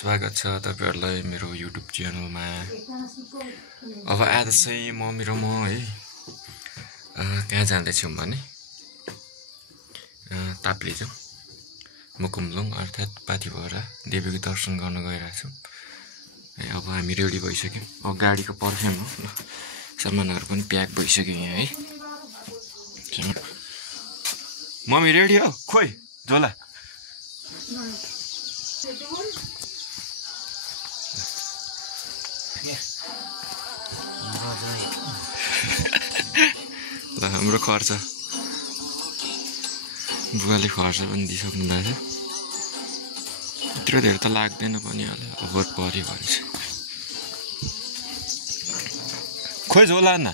स्वागत छ तपाईहरुलाई मेरो YouTube च्यानलमा। अब आज चाहिँ म है कहाँ जाँदै छु भने ताप्लेजुङ मुकुमलुङ अर्थात् पाथिभरा देवीको दर्शन गर्न गइरहेको छु। अब हामी रेडी भइसक्यौं। अब गाडीको पर्खेम हो। सामानहरु पनि प्याक भइसक्यो यहाँ है। मम्मी रेडी हो? खोइ झोला ल हाम्रो खर्च बुवाले खर्च पनि दिइसक्नु भएको छ। यत्रो धेरै त लाग्दैन पनि होला। अब परि भन्छ खोइ झोला न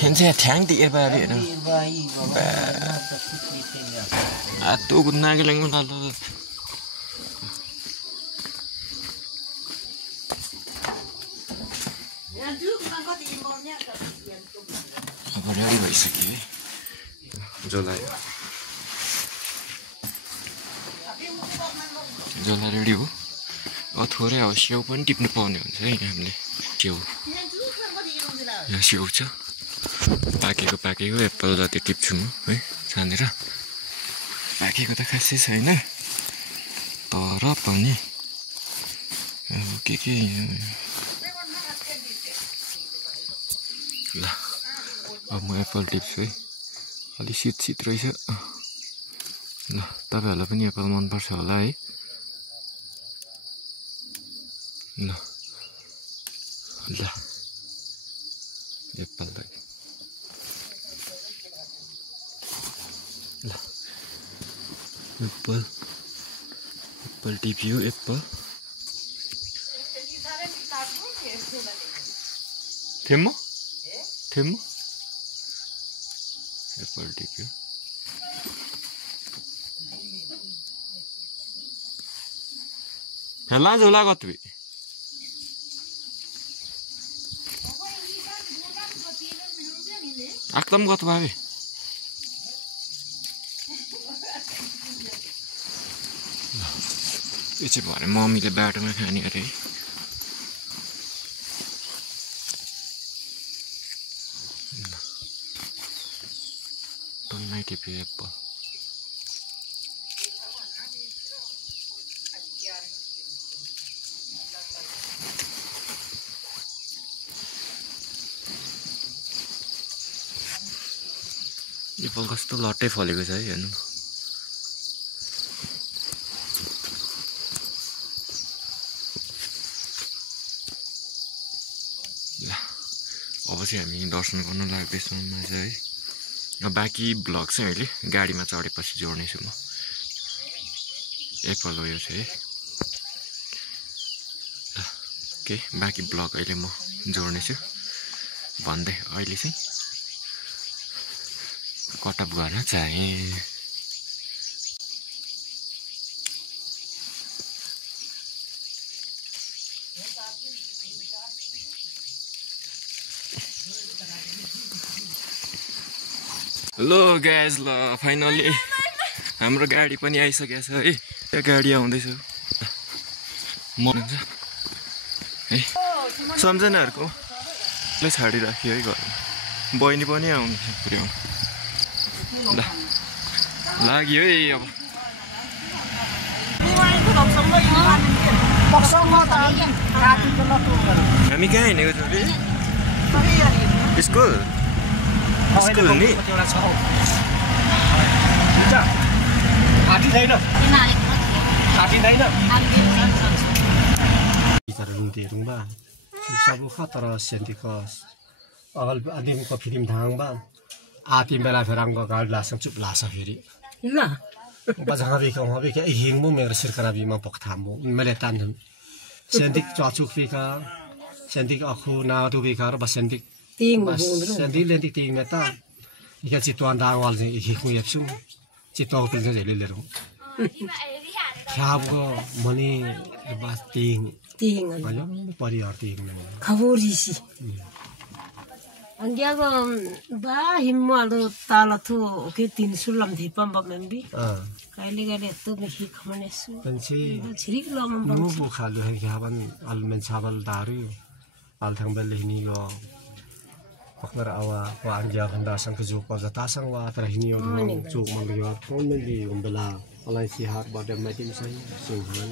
हेन्से ठ्याङ ति एरबा हेर्नु आ तो गुन्नागे लंग में डालो अब रेडी भइसक्यो झोला रेडी हो। अब थोरै अब स्याउ पनि टिप्नु पाउने हुन्छ है हामीले। यहाँ स्याउ छ पाकेको एप्पल जति टिप्छु म है छानेर। पाकेको त खासै छैन तर पनि अब के ल अब म एप्पल टिप्छु है। अलि शीत रहेछ। ल तपाईहरुलाई पनि एप्पल मन पर्छ होला है। ल एप्पल ल एप्पल टिप्यो एप्पल थेमो एप्पल टिप्यो। हेला झोला कति एकदम कत भावे यो चाहिँ भने मम्मीले बाटोमा खाने अरे। टन्नै टिप्यो एप्पल। एप्पल कस्तो लट्टै फलेको छ है हेर्नु। अब चाहिँ हामी दर्शन गर्न लाग्दैछौँ माछा है। अब बाँकी ब्लग चाहिँ अहिले गाडीमा चढेपछि जोड्नेछु म। एप्पल हो यो चाहिँ है। ओके बाँकी ब्लग अहिले म जोड्नेछु भन्दै अहिले चाहिँ कटअप गर्न चाहे। लो गाइज ल फाइनली हाम्रो गाडी पनि आइसकेको छ है। त्यो गाडी आउँदैछ मन हुन्छ है। सम्झनाहरुको छाडिराख्यो है घरमा। बहिनी पनि आउँदैछ पुर्याउनु। ल लाग्यो है अब हामी कहाँ हिँडेको छौँ रे? स्कुल नि तर सेन्टीको अगल आदिमको फिल्म धाङबा आती बेला फेराङ गाड लासङ चुप लास फेरि ल बजाबी के हिङमु मेरो सिरकरा बिमा पक्थामु मैले तान्दम सेन्टिक चचुक फिका सेन्टिक अखु नादु बिका र बसेन्टिक तिङ सेन्टिक लेन्टिक तिङ मेता इका चितवान दाङवाल चाहिँ हिखु याप्सु चितवाको पिल चाहिँ झेले लेरु खाबको मनी बस तिङ भयो परिहर तिङ खबोरिसी Anggiago ba himmalu tala tu ke tin sulam di pamba membi. Kali tu mesti kamanesu. Pensi. Cirik lo Numu bukalu hai kapan almen sabal daru. Al thang bel ini go. Pakar awa wa anggia kanda sang kejuk pa tasang wa terhini yo juk manggi wa kon mendi umbela alai si har bade mati misai singhan.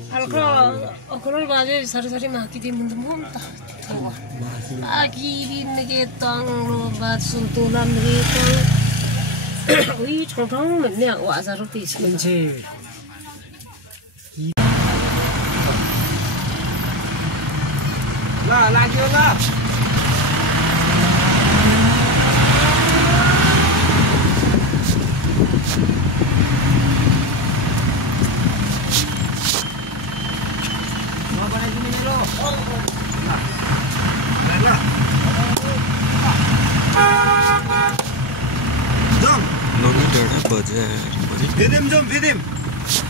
Alkro baje sari maki di mundum ta. Akiri nege tang lo ba suntulan gitu. Ui chong mennya wa zaruti pensi. Lah lagi lah. Vidim jom vidim.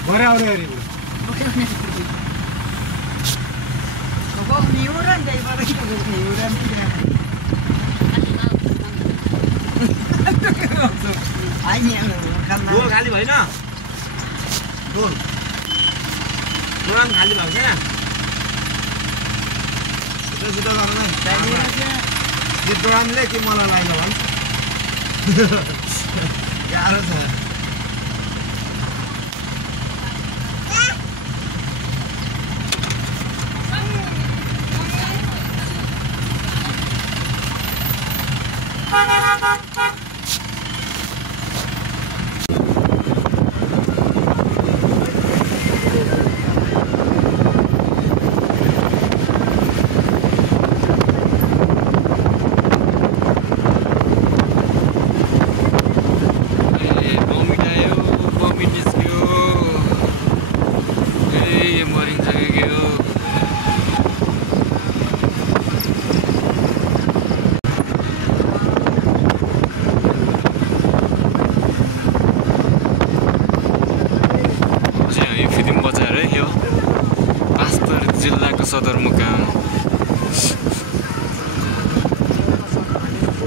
Mana orang ini? Kau niuran dari mana kita niuran dia? Ayah kan? Dua kali banyak. Dua. Kurang kali banyak. Sudah lama. Tadi aja. Di orang lagi malah lain lawan. Ya harus. सदरमुकाम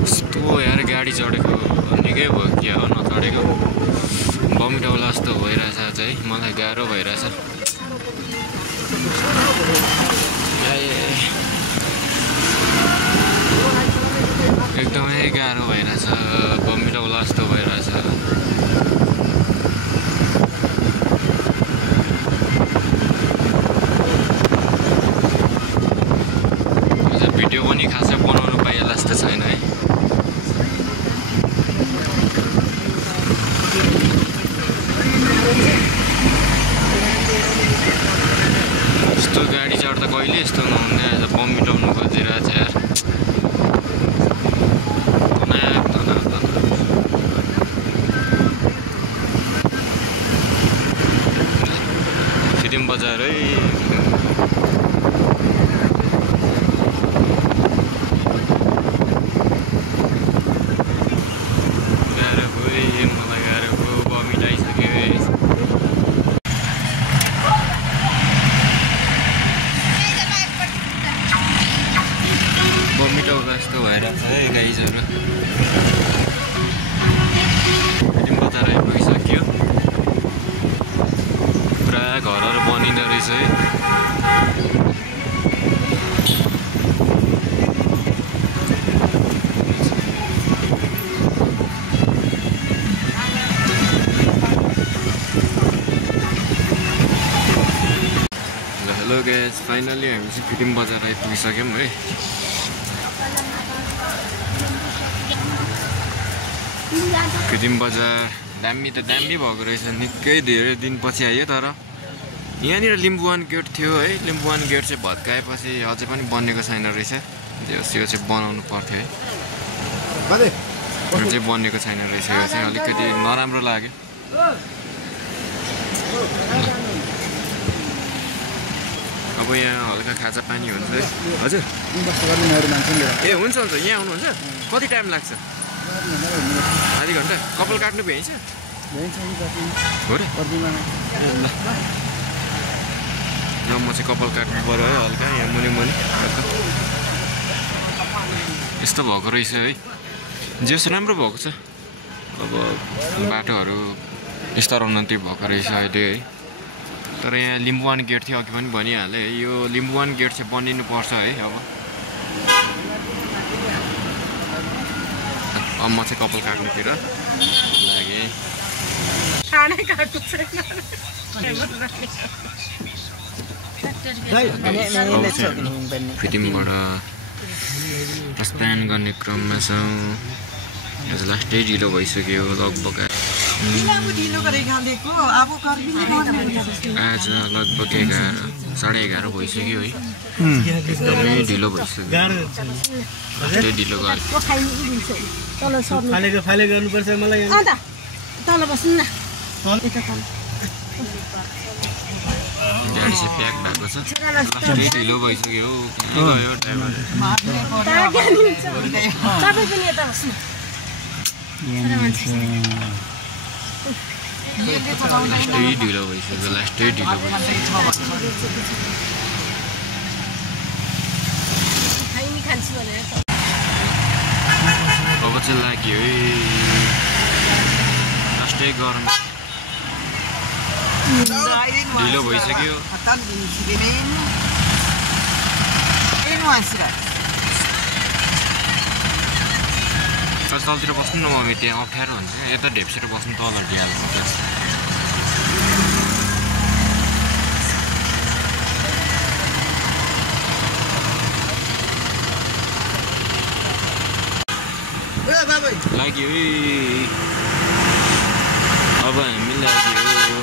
यस्तो यार गाडी चढेको निकै भयो क्या नचढेको बमिट आउला जस्तो भइरहेछ चाहिँ मलाई गाह्रो भइरहेछ एकदमै गाह्रो भइरहेछ बमिट आउला जस्तो भइरहेछ भिडियो पनि खासै बनाउनु पाइएला जस्तो छैन है यस्तो गाडी चढ्दा कहिले यस्तो नहुने बम मिटाउनु खोजिरहेछ यार फिल्म बजार है जस्तो भएर है गाइजहरू फिल्म बजार आइपुगिसक्यो पुरा घरहरू बनिँदो रहेछ है हेलो गाइज फाइनली हामी चाहिँ फिल्म बजार आइपुगिसक्यौँ है फिल्म बजार दामी त दामी भएको रहेछ निकै धेरै दिनपछि आयो तर यहाँनिर लिम्बुवान गेट थियो है लिम्बुवान गेट चाहिँ भत्काएपछि अझै पनि बनेको छैन रहेछ यो चाहिँ बनाउनु पर्थ्यो है यो चाहिँ बनेको छैन रहेछ यो चाहिँ अलिकति नराम्रो लाग्यो अब यहाँ हल्का खाजा पानी हुन्छ है हजुर ए हुन्छ हुन्छ यहाँ आउनुहुन्छ कति टाइम लाग्छ आधी घन्टा कपाल काट्नु भ्याइन्छ हो र ल म चाहिँ कपाल काट्नु पर्यो है हल्का यहाँ मुनि यस्तो भएको रहेछ है जेस राम्रो भएको छ अब बाटोहरू स्तर उन्नति भएको रहेछ अहिले है तर यहाँ लिम्बुवान गेट थियो अघि पनि भनिहालेँ है यो लिम्बुवान गेट चाहिँ बनिनु पर्छ है अब म चाहिँ कपाल काट्नुतिर लागेँ फिटिङबाट प्रस्थान गर्ने क्रममा छौँ आज लास्टै ढिलो भइसक्यो लगभग आज लगभग 11:30 भइसक्यो है एकदमै ढिलो भइसक्यो लास्टै ढिलो गाडी चाहिँ प्याक भएको छ लास्टै ढिलो भइसक्यो कहाँ गयो ड्राइभर लास्टै ढिलो भइसक्यो अब चाहिँ लाग्यो है लास्टै गरम ढिलो भइसक्यो तलतिर बस्नु न मम्मी त्यहाँ अप्ठ्यारो हुन्छ यता ढेप्सेर बस्नु तल ढिहाल्छ लाग्यो अब हामी लाग्यो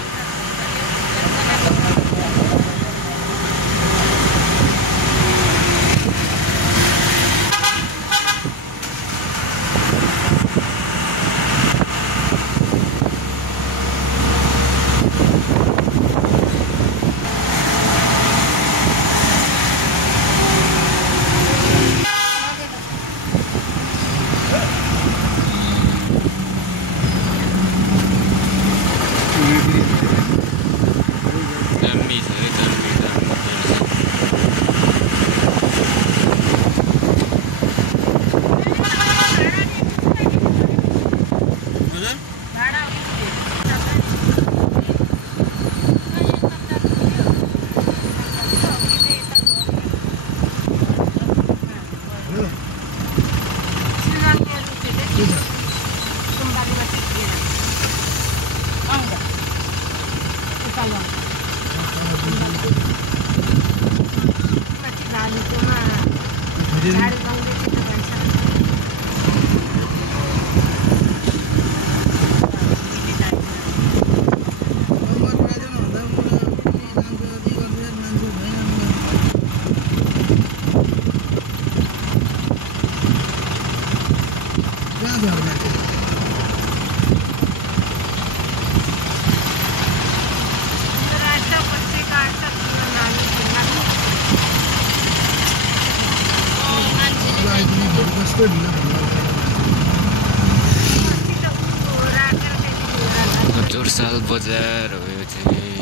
जोरसाल बजार हो यो चाहिँ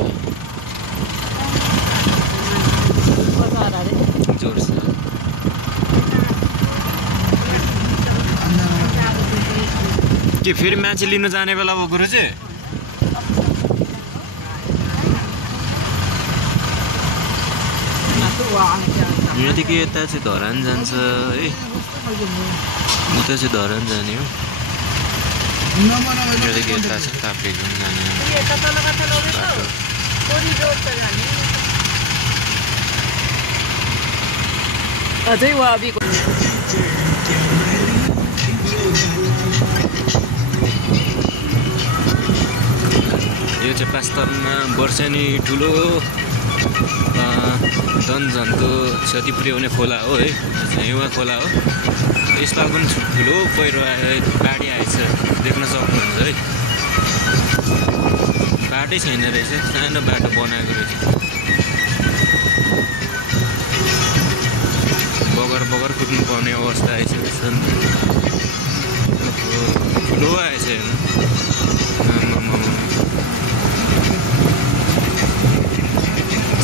जोरसाल के फेरि मान्छे लिनु जाने बेला अब गुरु चाहिँ यहाँदेखि यता चाहिँ धरान जान्छ है उता चाहिँ धरान जाने हो यहाँदेखि यता चाहिँ ताप्लेजुङ जाने अझै वाबीको यो चाहिँ वास्तवमा वर्षेनी ठुलो जनजनको क्षति पुर्याउने खोला हो है हिउँ खोला हो यसमा पनि ठुलो पहिरो आयो बाढी आएछ देख्न सक्नुहुन्छ है बाटै छैन रहेछ सानो बाटो बनाएको रहेछ बगर कुद्नु पर्ने अवस्था आइसकेको छ ठुलो आएछ हेर्नु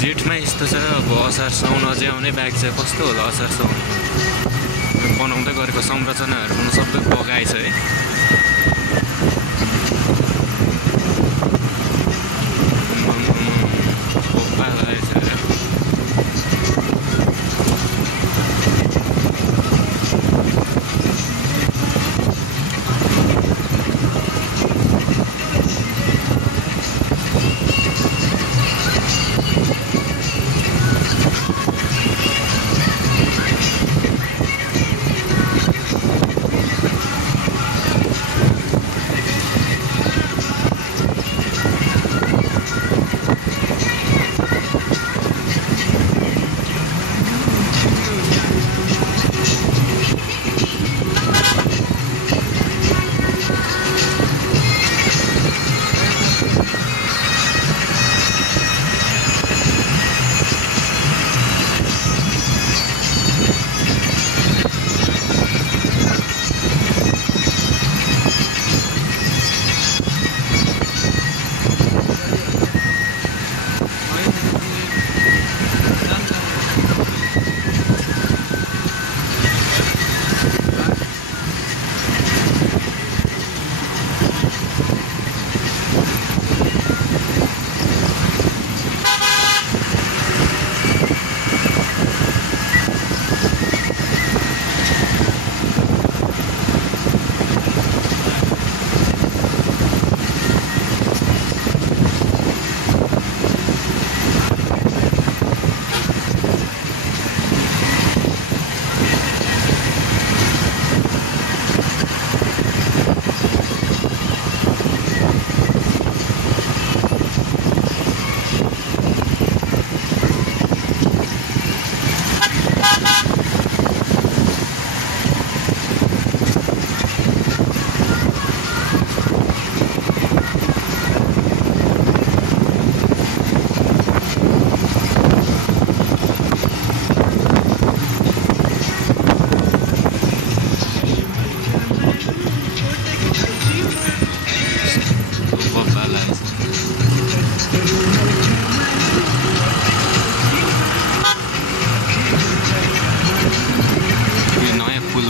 जेठमा यस्तो छ अब असार साउन अझै आउनै बाँकी छ कस्तो होला असार साउन बनाउँदै गरेको संरचनाहरू पनि सबै बगाएछ है।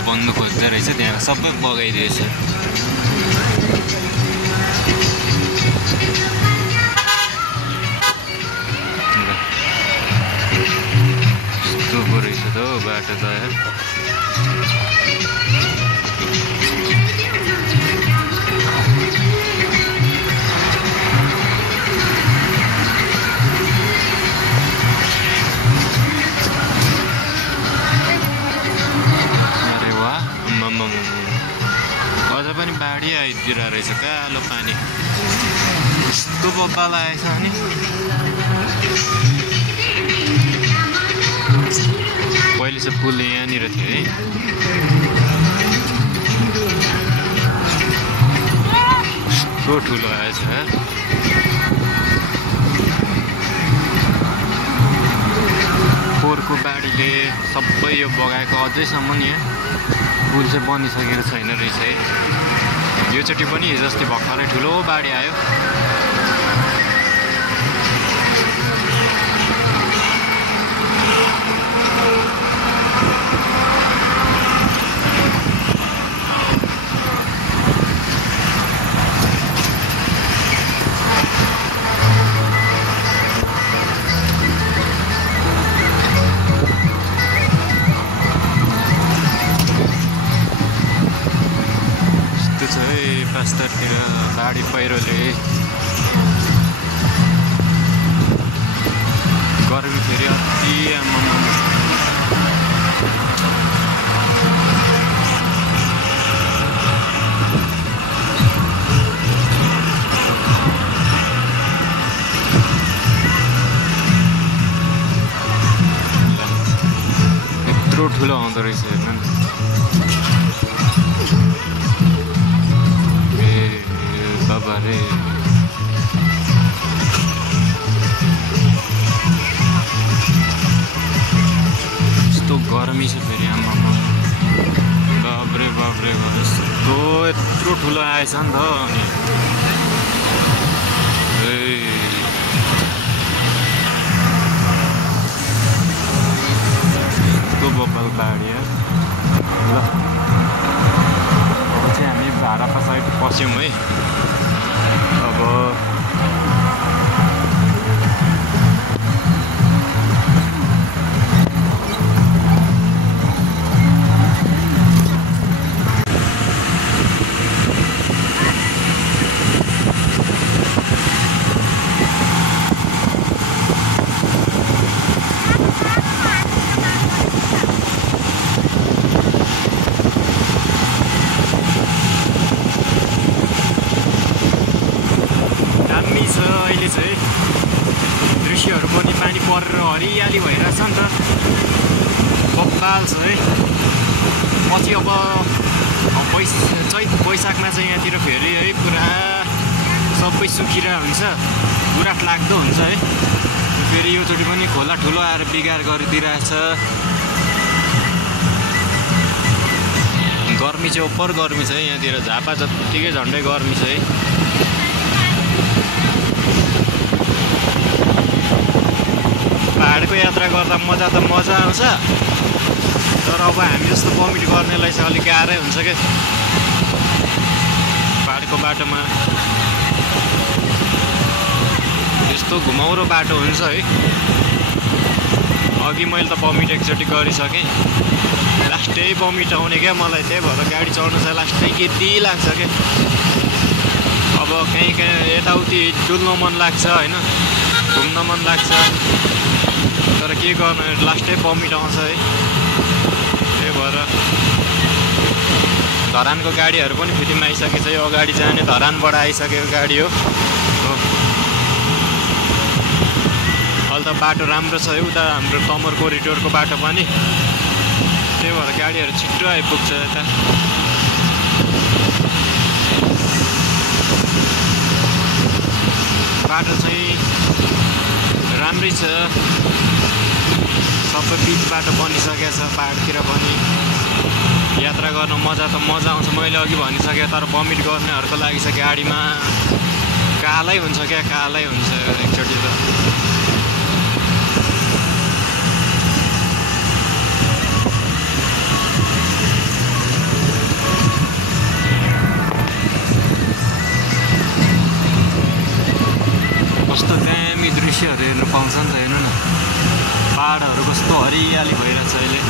बन्नु खोज्दो रहेछ, त्यहाँ सबै बगाइदिएछ। यस्तो पो रहेछ त हौ बाटो त यार। अझ पनि बाढी आइदिएर रहेछ, कालो पानी यस्तो बब्बाल आएछ नि। पहिले चाहिँ पुल यहाँनिर थियो है, यस्तो ठुलो आएछ। पोहोरको बाढीले सबै यो बगाएको, अझैसम्म यहाँ पुल चाहिँ बनिसकेको छैन रहेछ है। योचोटि पनि हिजो अस्ति भर्खरै ठुलो बाढी आयो। पास्तरतिर बाढी पहिरोले गर्मी फेरि अति यत्रो ठुलो आउँदो रहेछ हेर्नु। बाबा रे यस्तो गर्मी छ फेरि आमामा, बाब्रे बाब्रे यस्तो यत्रो ठुलो आएछ नि त। अनि यस्तो बब्बाल बाढी ल। रहेछ है दृश्यहरू पनि पानी परेर हरियाली भइरहेछ नि त बब्बाल छ है पछि अब चैत वैशाखमा चाहिँ यहाँतिर फेरि है पुरा सबै सुकिरहेको हुन्छ गुराट लाग्दो हुन्छ है फेरि योचोटि पनि खोला ठुलो आएर बिगार गरिदिइरहेछ गर्मी चाहिँ ओपर गर्मी छ है यहाँतिर झापा जत्तिकै झन्डै गर्मी छ है पहाडको यात्रा गर्दा मजा त मजा आउँछ तर अब हामी जस्तो कमिट गर्नेलाई चाहिँ अलिक गाह्रै हुन्छ क्या पहाडको बाटोमा यस्तो घुमाउरो बाटो हुन्छ है अघि मैले त बमिट एकचोटि गरिसकेँ लास्टै बमिट आउने क्या मलाई त्यही भएर गाडी चढ्नु चाहिँ लास्टै केटी लाग्छ क्या अब कहीँ यताउति डुल्न मन लाग्छ होइन घुम्न मन लाग्छ तर के गर्नु लास्टै बमिट आउँछ है त्यही भएर धरानको गाडीहरू पनि फिटिङमा आइसकेको छ यो अगाडि जाने धरानबाट आइसकेको गाडी हो अहिले त बाटो राम्रो छ है उता हाम्रो तमर कोरिडोरको बाटो पनि त्यही भएर गाडीहरू छिट्टो आइपुग्छ यता बाटो चाहिँ राम्रै छ सबै पिच बाटो बनिसकेको छ पहाडतिर पनि यात्रा गर्न मजा त मजा आउँछ मैले अघि भनिसकेँ तर बमिट गर्नेहरूको लागि चाहिँ गाडीमा कालै हुन्छ क्या कालै हुन्छ एकचोटि त कस्तो दामी दृश्यहरू हेर्नु पाउँछ नि त हेर्नु न पहाडहरू कस्तो हरियाली भइरहेछ अहिले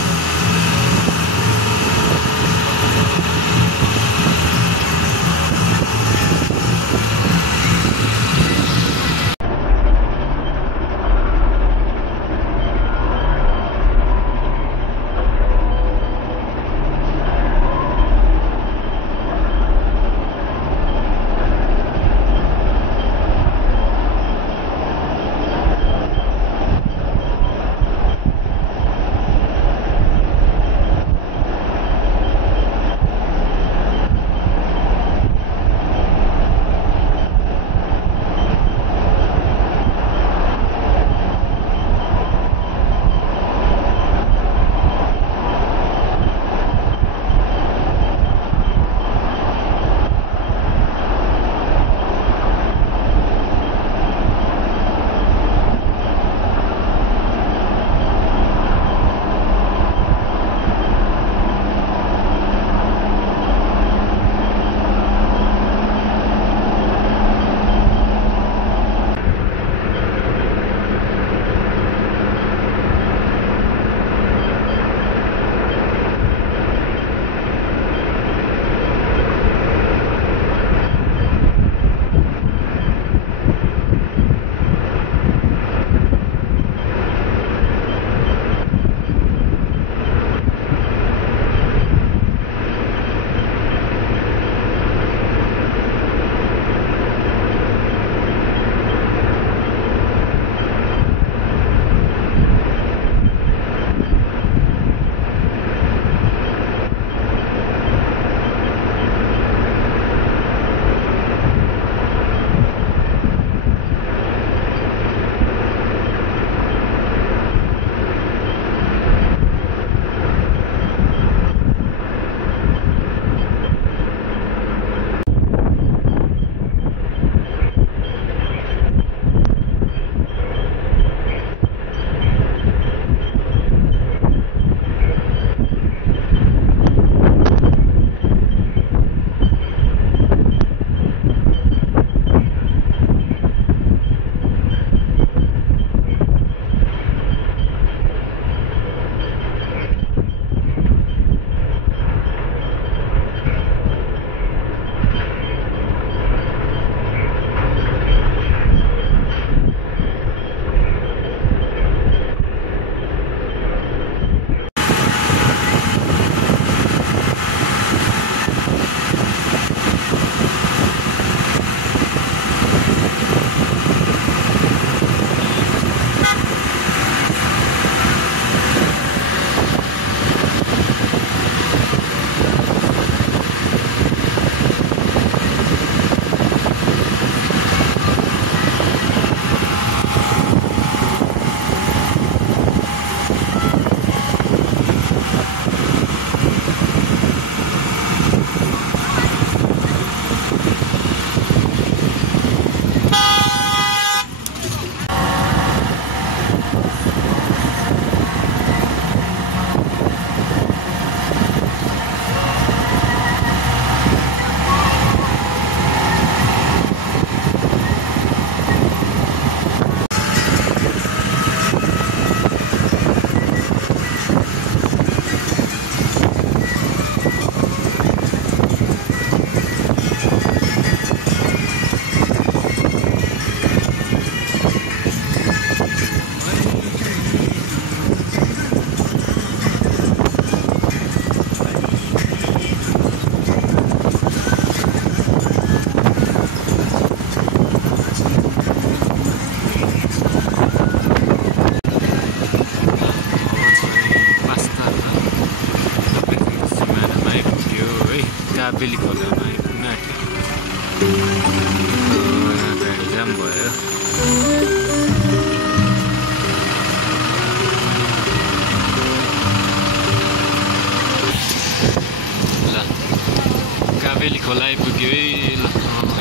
खोला आइपुग्यो है ल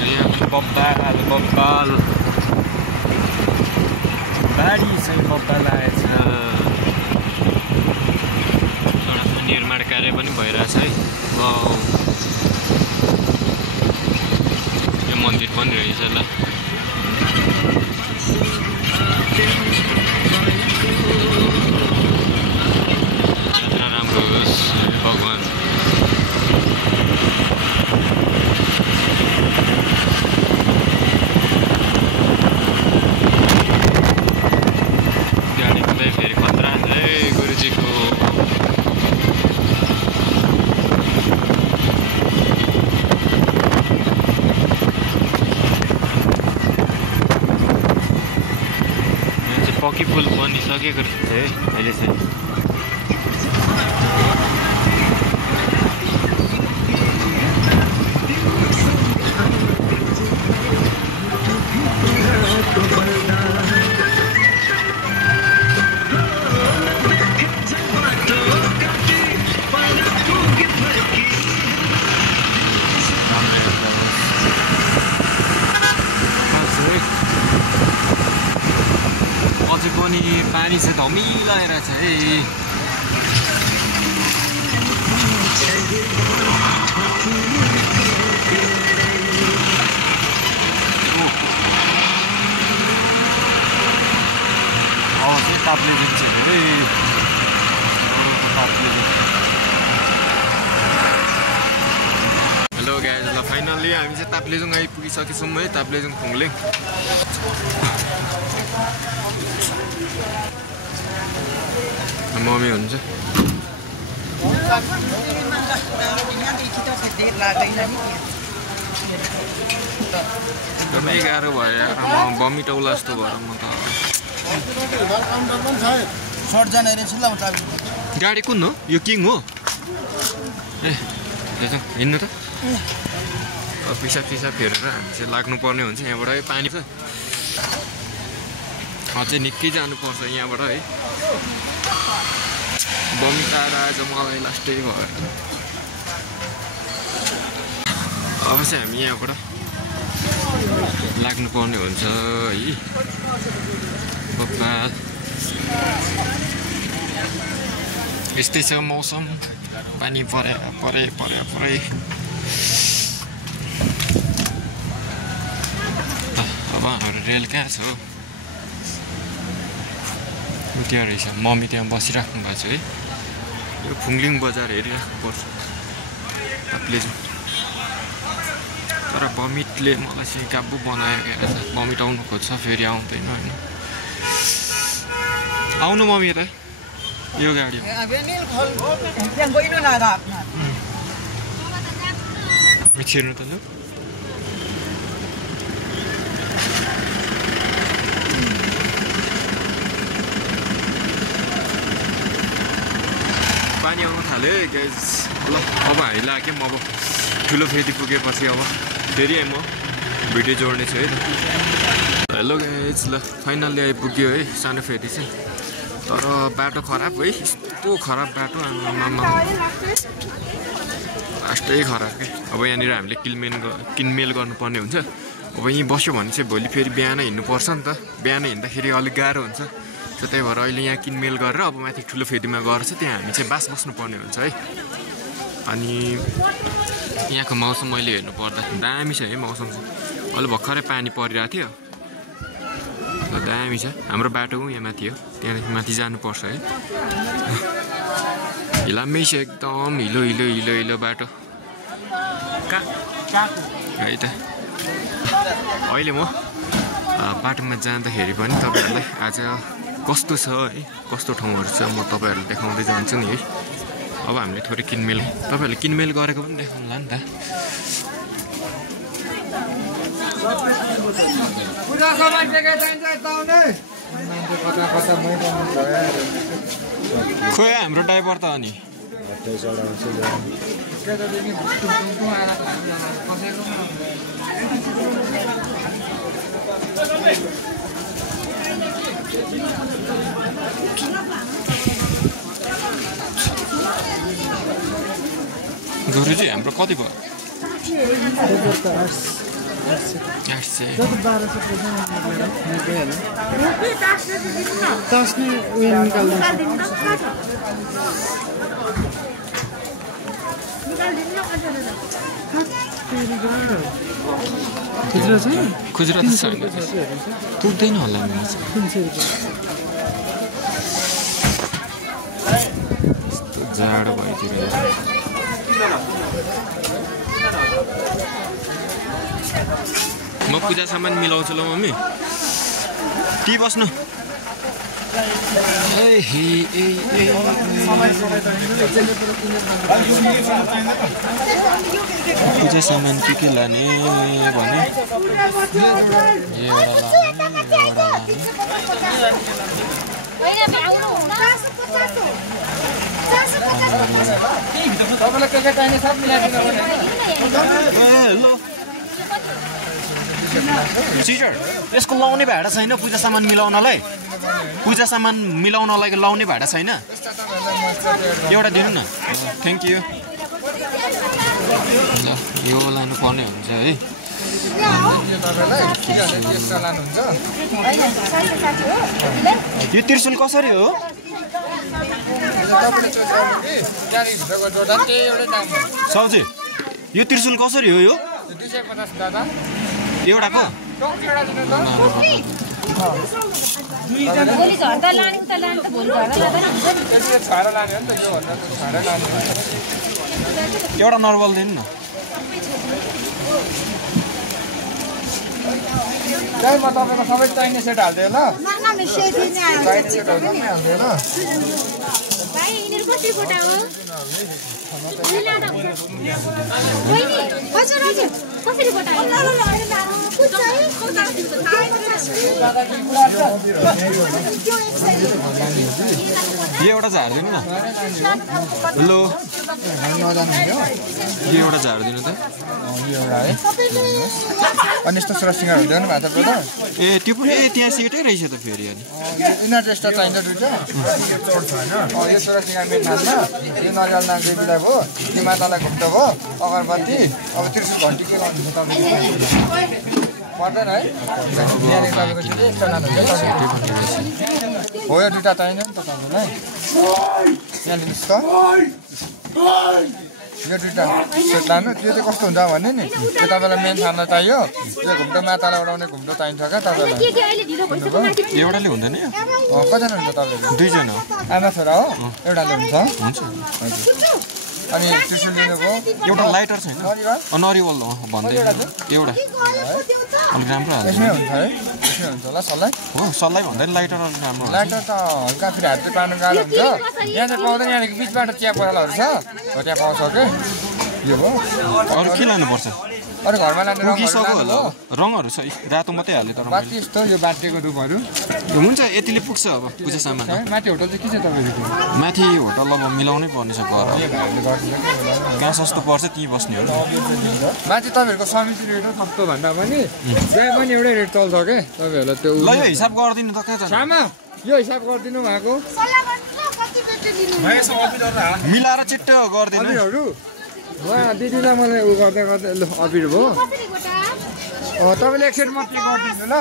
यहाँ बब्बाल बाढी चाहिँ बब्बाल आएछ सडकमा निर्माण कार्य पनि भइरहेछ है वाउ यो मन्दिर पनि रहेछ ल यात्रा राम्रो होस् भगवान् गाडी कुदाइ फेरि खतरा है गुरुजीको पक्की पुल बनिसकेको रहेछ है अहिले चाहिँ अझै पनि पानी चाहिँ धमिलो आइरहेछ है अब चाहिँ ताप्लेजुङ चाहिँ धेरै हेलो गाइज ल फाइनल्ली हामी चाहिँ ताप्लेजुङ आइपुगिसकेछौँ है ताप्लेजुङ फुङलेङ मम्मी हुन्छ एकदमै गाह्रो भयो बमी टौला जस्तो भएर म त गाडी कुन हो यो किङ हो ए हिँड्नु त पिसाब हेरेर हामी चाहिँ लाग्नुपर्ने हुन्छ यहाँबाट पानी छ अझै निकै जानुपर्छ यहाँबाट है बमी टाढा आएछ मलाई लास्टै भयो अब चाहिँ हामी यहाँबाट लाग्नुपर्ने हुन्छ है बब्बाल यस्तै छ मौसम पानी परे अब हाम्रो रेल कहाँ छ हौ त्यहाँ रहेछ मम्मी त्यहाँ बसिराख्नु भएको छ है यो फुङलिङ बजार हेरिराख्नु पर्छ ताप्लेजुङ तर बमिटले मलाई चाहिँ काबु बनाएको रहेछ बमिट आउनु खोज्छ फेरि आउँदैन होइन आउनु मम्मी यता यो गाडी छिर्नु त ल पानी आउनु थाल्यो है गाइज ल अब हामी लाग्यौँ अब ठुलो फेदी पुगेपछि अब फेरि म भिडियो जोड्ने छु है त हेलो गाइज ल फाइनल्ली आइपुग्यो है सानो फेदी चाहिँ तर बाटो खराब है यस्तो खराब बाटो आमामा लास्टै खराब के अब यहाँनिर हामीले किनमेल गर्नुपर्ने हुन्छ अब यहीँ बस्यो भने चाहिँ भोलि फेरि बिहान हिँड्नुपर्छ नि त बिहान हिँड्दाखेरि अलिक गाह्रो हुन्छ त्यही भएर अहिले यहाँ किनमेल गरेर अब माथि ठुलो फेदीमा गएर चाहिँ त्यहाँ हामी चाहिँ बस्नुपर्ने हुन्छ है अनि यहाँको मौसम मैले हेर्नु पर्दा दामी छ है मौसम चाहिँ अहिले भर्खरै पानी परिरहेको थियो दामी छ हाम्रो बाटो यहाँ माथि हो त्यहाँदेखि माथि जानुपर्छ है हिलामै छ एकदम हिलो बाटो है त अहिले म बाटोमा जाँदाखेरि पनि तपाईँहरूलाई आज कस्तो छ है कस्तो ठाउँहरू छ म तपाईँहरूलाई देखाउँदै जान्छु नि है अब हामीले थोरै तपाईँहरूले किनमेल गरेको पनि देखाउनुला नि त खोइ हाम्रो ड्राइभर त अनि गुरुजी हाम्रो कति भयो खुजुरा त छैन पुग्दैन होला नि जाडो भइदियो म पूजा सामान मिलाउँछु ल मम्मी ती बस्नु पूजा सामान के लाने भने सिजर यसको लाउने भाडा छैन पूजा सामान मिलाउनलाई पूजा सामान मिलाउनलाई लाउने भाडा छैन एउटा दिनु न थ्याङ्क यू ल यो लानु पर्ने हुन्छ है यो त्रिशुल कसरी हो साउजी यो त्रिशुल कसरी हो यो एउटाको एउटा नर्मल दिनु न म तपाईँको सबै चाहिने सेट हाल्दै ल यो एउटा झारिदिनु न हेलो यो एउटा झारिदिनु त अनि यस्तो सुरक्षित हुँदैन भात ए त्यो पनि त्यहाँ सेटै रहेछ त फेरि अनि इनर टेस्ट चाहिन्छ दुईटा यो सुरक्षित मेन खाना यो नरिवल नाङ्गे बिदा भयो त्यो मातालाई घुम्टो भयो अगरबत्ती अब त्रिशुल घन्टी के गर्नुहुन्छ तपाईँले पर्दैन है यहाँनिर तपाईँको चाहिँ एक्स्ट्रा लानुहुन्छ हो यो दुईवटा चाहिन्छ नि त तपाईँलाई यहाँ लिनुहोस् त यो दुईवटा सेट लानु त्यो चाहिँ कस्तो हुन्छ भने नि त्यो तपाईँलाई मेन खाना चाहियो त्यो घुम्टो मातालाई उडाउने घुम्टो चाहिन्छ क्या तपाईँलाई एउटाले हुँदैन कतिजना हुन्छ तपाईँले दुईजना आमा छोरा हो एउटाले हुन्छ अनि त्रिशुल लिनुभयो एउटा लाइटर छैन नरिवल भन्दै एउटा अलिक राम्रो हाल्छ यसमै हुन्छ है यसमै हुन्छ होला सल्लाह हो सल्लाह भन्दा नि लाइटर अलिक राम्रो लाइटर त हल्का फेरि हात चाहिँ पार्नु गाह्रो हुन्छ यहाँ चाहिँ पाउँदैन यहाँदेखि बिचबाट चिया परालहरू छ हो त्यहाँ पाउँछ कि यो हो अरू के लानुपर्छ अरू घरमा लाने पुगिसक्यो होला रङहरू छ रातो मात्रै हाल्यो तर बाँकी यस्तो यो बाँटेको धुपहरू हुन्छ यतिले पुग्छ अब पूजा सामान माथि होटल चाहिँ के छ तपाईँको माथि होटल अब मिलाउनै पर्नेछ घर कहाँ सस्तो पर्छ त्यहीँ बस्ने हो माथि तपाईँहरूको समिति रेट हो सस्तो भन्दा पनि जहाँ पनि एउटै रेट चल्छ के तपाईँहरूलाई त्यो ल यो हिसाब गरिदिनु त के छ सामा यो हिसाब गरिदिनु भएको मिलाएर चिट्टो गरिदिनु अबिरहरू उहाँ दिदीलाई मलाई उ गर्दै गर्दै ल अबिर भयो तपाईँले एक सेट मात्रै गरिदिनु ल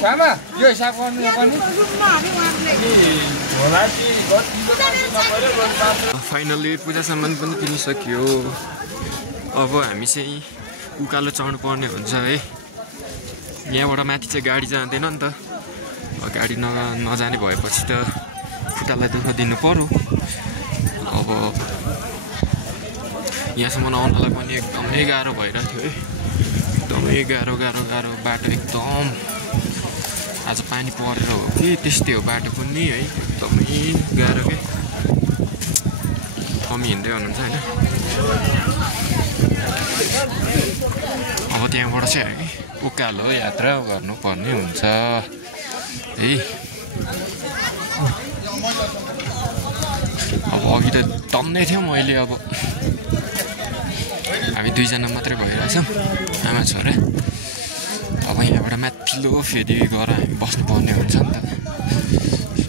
सामा यो हिसाब गर्नु यो पनि फाइनल्ली पूजा सामान पनि किनिसक्यो अब हामी चाहिँ उकालो चढ्नु पर्ने हुन्छ है यहाँबाट माथि चाहिँ गाडी जाँदैन नि त गाडी नजाने भएपछि त खुट्टालाई दुःख दिनु पर्यो अब यहाँसम्म आउनलाई पनि एकदमै गाह्रो भइरहेको थियो है एकदमै गाह्रो बाटो एकदम आज पानी परेर हो कि त्यस्तै हो बाटो पनि है एकदमै गाह्रो के कमी हिँड्दै हुनुहुन्छ होइन अब त्यहाँबाट चाहिँ है उकालो यात्रा गर्नुपर्ने हुन्छ है अब अघि त टन्नै थियो मैले अब हामी दुईजना मात्रै भइरहेछौँ आमा छोरा अब यहाँबाट माथिल्लो फेरि गएर हामी बस्नुपर्ने हुन्छ नि त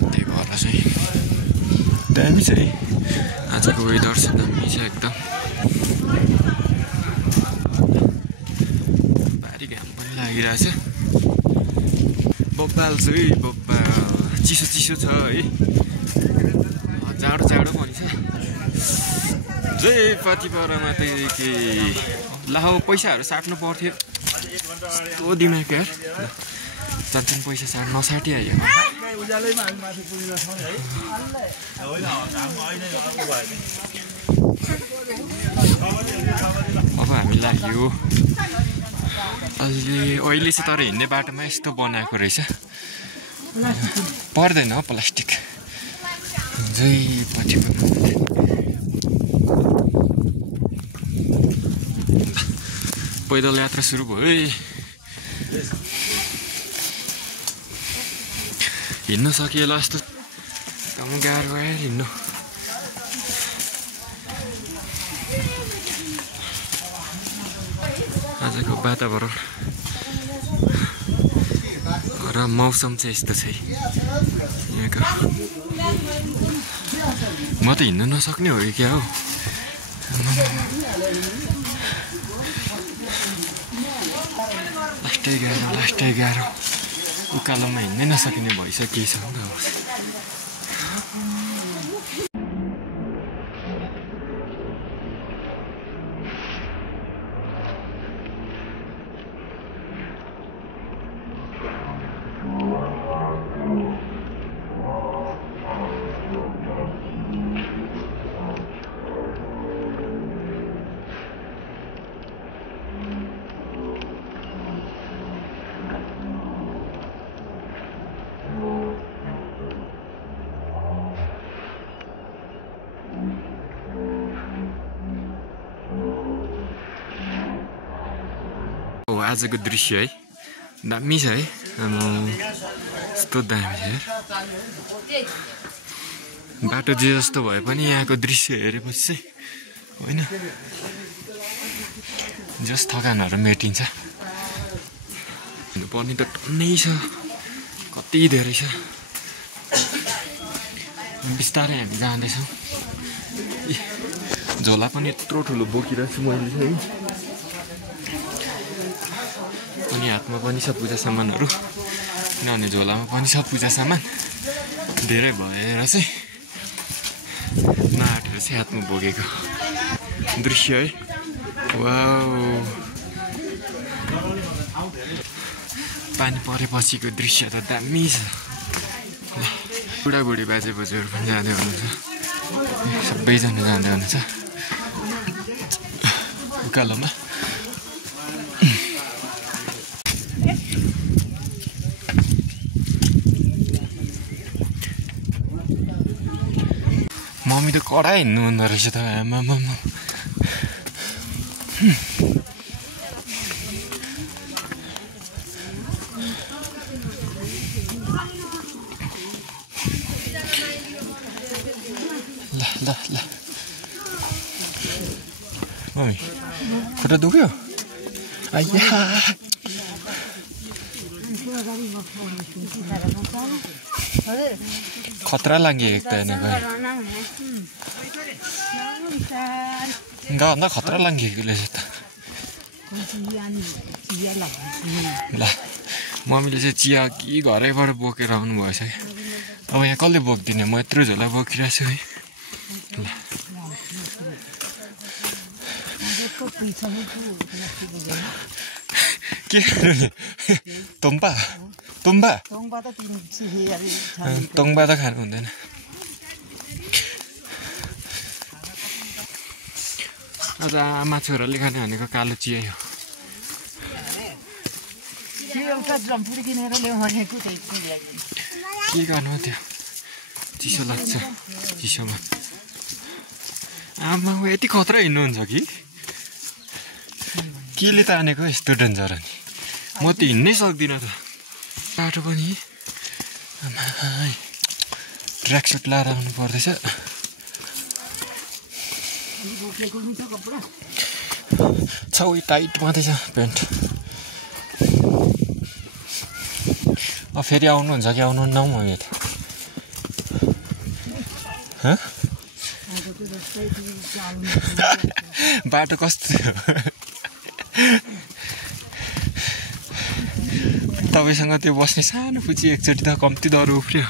त्यही भएर चाहिँ दामी छ है आज आजको वेदर चाहिँ दामी छ एकदम भारी घाम पनि लागिरहेछ बब्बाल छ है बब्बाल चिसो चिसो छ है जाडो जाडो पनि छ जय पतिपरमा त के लाहो पैसाहरू साट्नु पर्थ्यो यस्तो दिमाग यार जान्छन् पैसा साट नसाटी आयो अब हामी लाग्यो अहिले चाहिँ तर हिँड्ने बाटोमा यस्तो बनाएको रहेछ पर्दैन प्लास्टिक जय पतिपरमा पैदल यात्रा सुरु भयो है हिँड्न सकिएला जस्तो एकदम गाह्रो आयो हिँड्नु आजको वातावरण र मौसम चाहिँ यस्तो छ यहाँको म त हिँड्न नसक्ने हो कि क्या हो लास्टै गाह्रो उकालोमा हिँड्नै नसकिने भइसकेछ नि त आजको दृश्य है दामी छ है यस्तो दामी छ बाटो जे जस्तो भए पनि यहाँको दृश्य हेरेपछि चाहिँ होइन जस थकानहरू मेटिन्छ हिँड्नुपर्ने त टन्नै छ कति धेरै छ बिस्तारै हामी जाँदैछौँ झोला पनि यत्रो ठुलो बोकिरहेको छु मैले है अनि हातमा पनि छ पूजा सामानहरू किनभने झोलामा पनि छ पूजा सामान धेरै भएर चाहिँ नआटेर चाहिँ हातमा बोकेको दृश्य है वाउ पानी परेपछिको दृश्य त दामी छ बुढाबुढी बाजे बोजूहरू पनि जाँदै हुनुहुन्छ सबैजना जाँदै हुनुहुन्छ उकालोमा मम्मी त कडा हिँड्नु हुँदो रहेछ त आमा ल मम्मी खुट्टा दुख्यो आइया खतरा लाग्यो एक त गाउँदा खतरा लाग्यो रहेछ त ल मम्मीले चाहिँ चिया कि घरैबाट बोकेर आउनु भएछ क्या अब यहाँ कसले बोक्दिने म यत्रो झोला बोकिरहेको छु है ल के तोम्बा तोम्बा तोङ्बा त खानु हुँदैन आज आमा छोराले खाने भनेको कालो चिया हो के गर्नु त्यो चिसो लाग्छ चिसोमा आमा यति खतरा हिँड्नुहुन्छ कि केले तानेको यस्तो डेन्जर नि म त हिँड्नै सक्दिनँ त बाटो पनि आमा ट्र्याकसुट लाएर आउनु पर्दैछ छौ टाइट मात्रै छ पेन्ट अब फेरि आउनुहुन्छ कि आउनुहुन्न हौ म यता बाटो कस्तो थियो तपाईसँग त्यो बस्ने सानो पुची एकचोटि त कम्ती डर उफ्रियो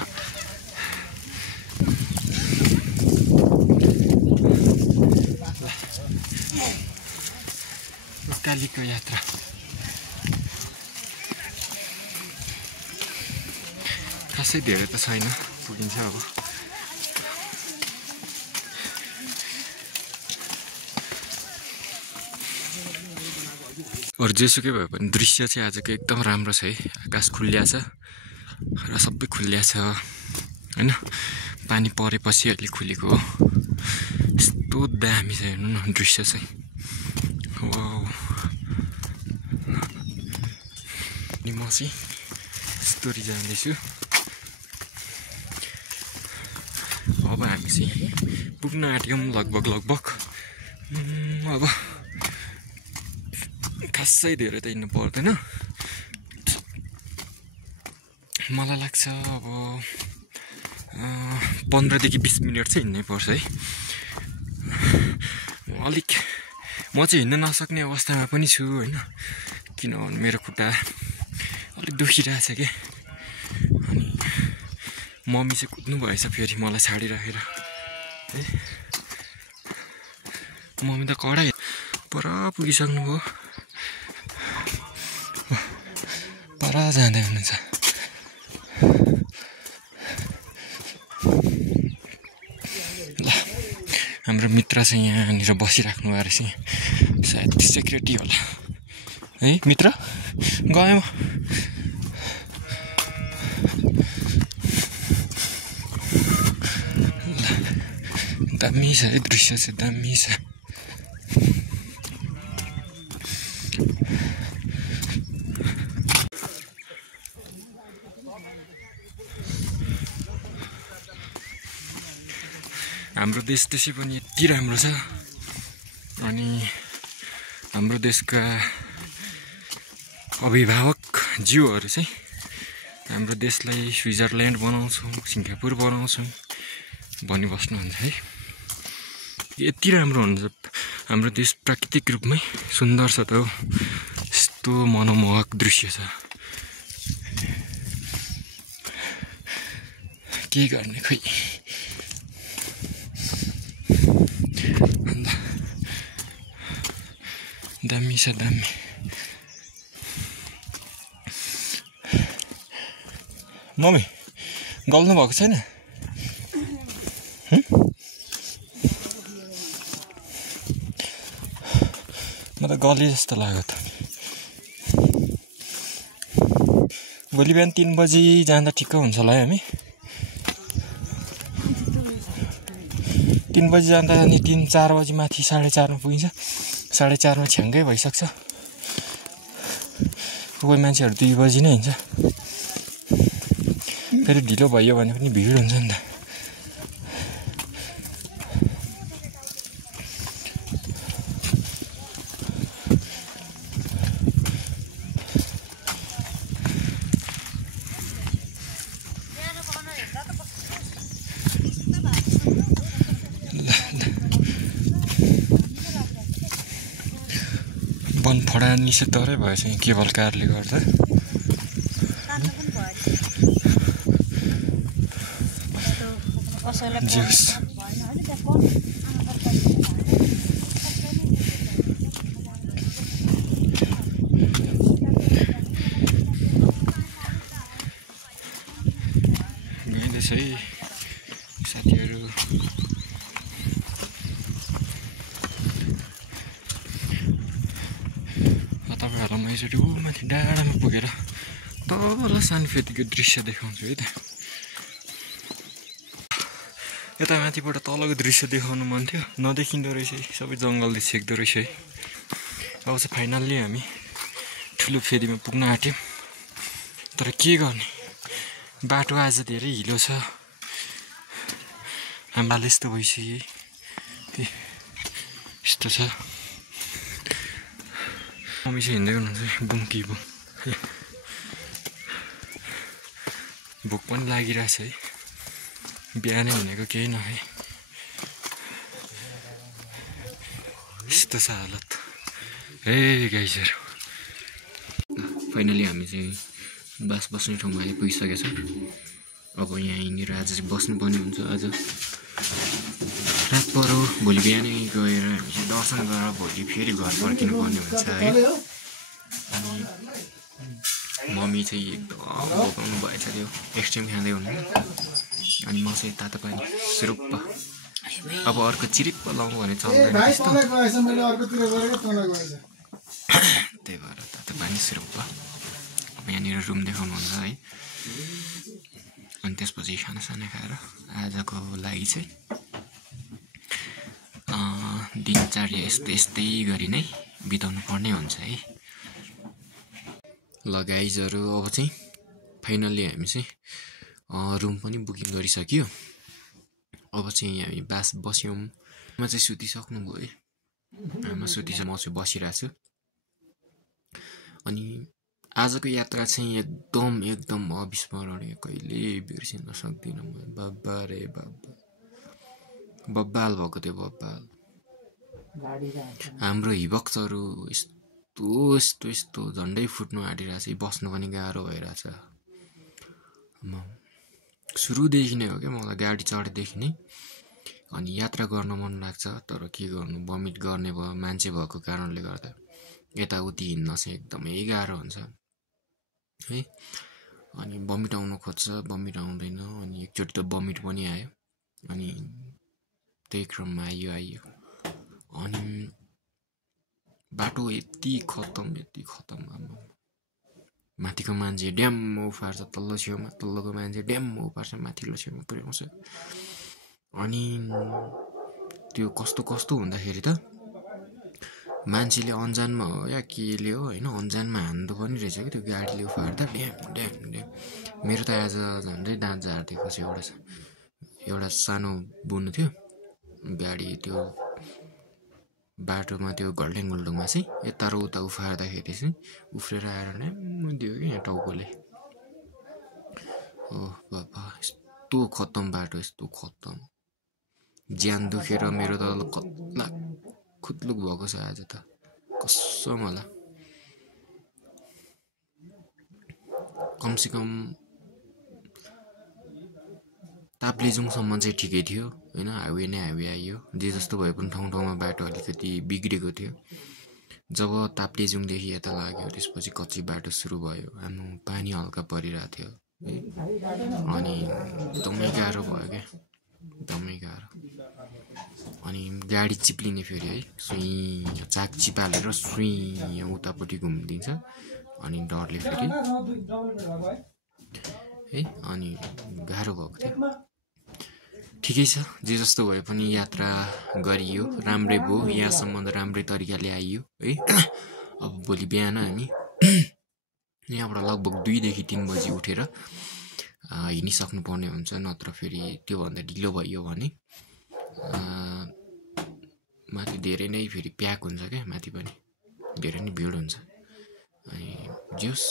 कालीको यात्रा खासै धेरै त छैन पुगिन्छ अब अरू जेसुकै भए पनि दृश्य चाहिँ आजको एकदम राम्रो छ है आकाश खुल्ल्या छ र सबै खुल्ल्या छ हैन पानी परेपछि अलि खुलेको हो यस्तो दामी छ हेर्नु न दृश्य चाहिँ वाउ अनि म चाहिँ स्टोरी जाँदैछु अब हामी चाहिँ पुग्न आँट्यौँ लगभग अब खासै धेरै त हिँड्नु पर्दैन मलाई लाग्छ अब 15 देखि 20 मिनट चाहिँ हिँड्नै पर्छ है अलिक म चाहिँ हिँड्न नसक्ने अवस्थामा पनि छु हैन किनभने मेरो खुट्टा अलिक दुखिरहेछ के अनि मम्मी चाहिँ कुद्नु भएछ फेरि मलाई छाडिराखेर है मम्मी त कडा पर पुगिसक्नु भयो पर जाँदै हुनुहुन्छ ल हाम्रो मित्र चाहिँ यहाँनिर बसिराख्नु भएको रहेछ सायद सेक्रेटरी होला है मित्र गएँ म दामी छ है दृश्य चाहिँ दामी छ हाम्रो देश त्यसै पनि यति राम्रो छ अनि हाम्रो देशका अभिभावक जीवहरू चाहिँ हाम्रो देशलाई स्विजरल्यान्ड बनाउँछौँ सिङ्गापुर बनाउँछौँ भनिबस्नुहुन्छ है यति राम्रो हुन्छ हाम्रो देश प्राकृतिक रूपमै सुन्दर छ त हो यस्तो मनमोहक दृश्य छ के गर्ने खोइ दामी छ दामी मम्मी गल्नु भएको छैन म त गले जस्तो लाग्यो त भोलि बिहान 3 बजी जाँदा ठिक्क हुन्छ होला है हामी 3 बजी जाँदा अनि 3-4 बजी माथि 4:30 मा पुगिन्छ 4:30 मा छ्याङ्गै भइसक्छ कोही मान्छेहरू 2 बजी नै हिँड्छ फेरि ढिलो भयो भने पनि भिड हुन्छ नि त वन फडा निषेधरै भएछ केबल कारले गर्दा जस गइँदैछ है साथीहरू तपाईँहरूलाई म यसरी माथि डाँडामा पुगेर तल सानफेदीको दृश्य देखाउँछु है त यता माथिबाट तलको दृश्य देखाउनु मन थियो नदेखिँदो रहेछ है सबै जङ्गलले छेक्दो रहेछ है अब चाहिँ फाइनल्ली हामी ठुलो फेदीमा पुग्न आँट्यौँ तर के गर्ने बाटो आज धेरै हिलो छ हाम्राले यस्तो भइसक्यो है यस्तो छ मम्मी चाहिँ हिँड्दै हुनुहुन्छ बुङ कि बुङ भोक पनि लागिरहेछ है बिहानै भनेको केही नखाए यस्तो छ हालत ए गाइजहरु फाइनली हामी चाहिँ बास बस्ने ठाउँमा आइपुगिसकेका छौँ अब यहीँनिर आज चाहिँ बस्नुपर्ने हुन्छ आज रात परो भोलि बिहानै गएर हामी चाहिँ दर्शन गरेर भोलि फेरि घर फर्किनु पर्ने हुन्छ है अनि मम्मी चाहिँ एकदम भोकाउनु भएछ त्यो एक्सट्रिम खाँदै हुनु अनि म चाहिँ तातो पानी सुरुप्प अब अर्को चिरिप्प लाउनु भने चल्दैन त्यही भएर तातो पानी सुरुप्प अब यहाँनिर रुम देखाउनुहुन्छ है अनि त्यसपछि खानासाना खाएर आजको लागि चाहिँ दिनचर्या यस्तै गरी नै बिताउनु पर्ने हुन्छ है ल गाइजहरु अब चाहिँ फाइनल्ली हामी चाहिँ रुम पनि बुकिङ गरिसक्यो अब चाहिँ हामी बास बस्यौँ म चाहिँ सुतिसक्नु भयो आमा सुतिछ म चाहिँ बसिरहेको छु अनि आजको यात्रा चाहिँ एकदम अविस्मरणीय कहिले बिर्सिन सक्दिनँ म बाबा रे बाबा बब्बाल भएको थियो बब्बाल हाम्रो हिभक्सहरू यस्तो झन्डै फुट्नु आँटिरहेछ बस्नु पनि गाह्रो भइरहेछ सुरुदेखि नै हो क्या मलाई गाडी चढेदेखि नै अनि यात्रा गर्न मन लाग्छ तर के गर्नु भमिट गर्ने भयो मान्छे भएको कारणले गर्दा यताउति हिँड्न चाहिँ एकदमै गाह्रो हुन्छ है अनि भमिट आउनु खोज्छ भमिट आउँदैन अनि एकचोटि त भमिट पनि आयो अनि त्यही क्रममा आइयो अनि बाटो यति खतम माथिको मान्छे ड्याम्म उफार्छ तल्लो छेउमा तल्लोको मान्छे ड्याम्म उफार्छ माथिल्लो छेउमा पुर्याउँछ अनि त्यो कस्तो हुँदाखेरि त मान्छेले अन्जानमा हो या केले हो होइन अन्जानमा हान्नु पनि रहेछ कि त्यो गाडीले उफार्दा ड्याम मेरो त आज झन्डै दाँत झारिदिएको छ एउटा सानो बुनु थियो गाडी त्यो बाटोमा त्यो घल्डेङुल्डुङमा चाहिँ यता र उता उफार्दाखेरि चाहिँ उफ्रेर आएर ड्याम्म दियो कि यहाँ टाउकोले ओह बाबा यस्तो खतम बाटो यस्तो खतम ज्यान दुखेर मेरो त कत्ला खुत्लुक भएको छ आज त कसम होला कमसेकम ताप्लेजुङसम्म चाहिँ ठिकै थियो होइन हाइवे आइयो जे जस्तो भए पनि ठाउँमा बाटो अलिकति बिग्रेको थियो जब ताप्लेजुङदेखि यता लाग्यो त्यसपछि कच्ची बाटो सुरु भयो हाम्रो पानी हल्का परिरहेको थियो अनि एकदमै गाह्रो भयो क्या एकदमै गाह्रो अनि गाडी चिप्लिने फेरि है सुई चाक चिपालेर सुई उतापट्टि घुमिदिन्छ अनि डरले फेरि है अनि गाह्रो भएको थियो ठिकै छ जे जस्तो भए पनि यात्रा गरियो राम्रै भयो यहाँसम्म त राम्रै तरिकाले आइयो है अब भोलि बिहान हामी यहाँबाट लगभग 2 देखि 3 बजी उठेर हिँडिसक्नु पर्ने हुन्छ नत्र फेरि त्योभन्दा ढिलो भयो भने माथि धेरै नै फेरि प्याक हुन्छ क्या माथि पनि धेरै नै भिड हुन्छ अनि जोस्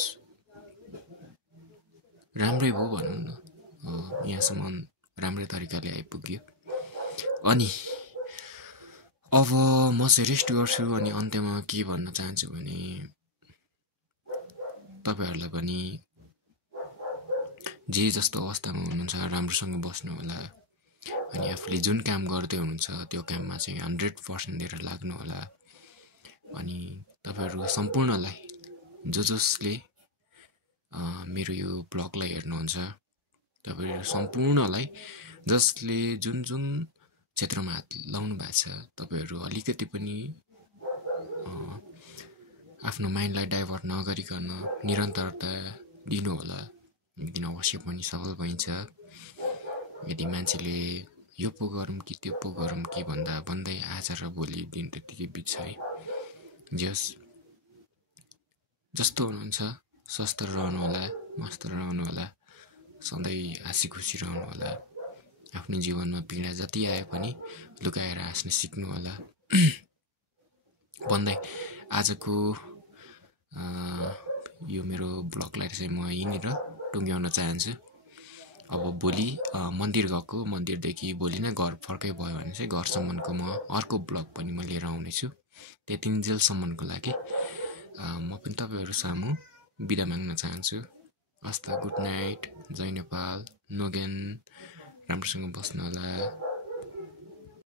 राम्रै भयो भनौँ न यहाँसम्म राम्रै तरिकाले आइपुग्यो अनि अब म चाहिँ रेस्ट गर्छु अनि अन्त्यमा के भन्न चाहन्छु भने तपाईहरुलाई पनि जे जस्तो अवस्थामा हुनुहुन्छ राम्रोसँग बस्नु होला अनि आफूले जुन काम गर्दै हुनुहुन्छ त्यो काममा चाहिँ 100% दिएर लाग्नु होला अनि तपाईहरु सम्पूर्णलाई जसले मेरो यो ब्लगलाई हेर्नुहुन्छ तपाईहरु सम्पूर्णलाई जसले जुन क्षेत्रमा हात लाउनु भएको छ तपाईहरु अलिकति पनि आफ्नो माइन्डलाई डाइभर्ट नगरिकन निरन्तरता दिनु होला एक दिन अवश्य पनि सफल भइन्छ यदि मान्छेले यो पो गरौँ कि त्यो पो गरौँ कि भन्दै आज र भोलि दिन त्यतिकै बित्छ है जस्तो हुनुहुन्छ स्वस्थ रहनु होला मस्त रहनु होला सधैँ हाँसी खुसी रहनु होला आफ्नो जीवनमा पीडा जति आए पनि लुकाएर हाँस्न सिक्नु होला भन्दै आजको यो मेरो ब्लगलाई चाहिँ म यहीँनिर टुङ्ग्याउन चाहन्छु अब भोलि मन्दिर गएको मन्दिरदेखि भोलि नै घर फर्कै भयो भने चाहिँ घरसम्मको म अर्को ब्लग पनि म लिएर आउनेछु त्यतिन्जेलसम्मको लागि म पनि तपाईँहरू सामु बिदा माग्न चाहन्छु। हस् त, गुड नाइट, जय नेपाल, नोगेन, राम्रोसँग बस्नु होला।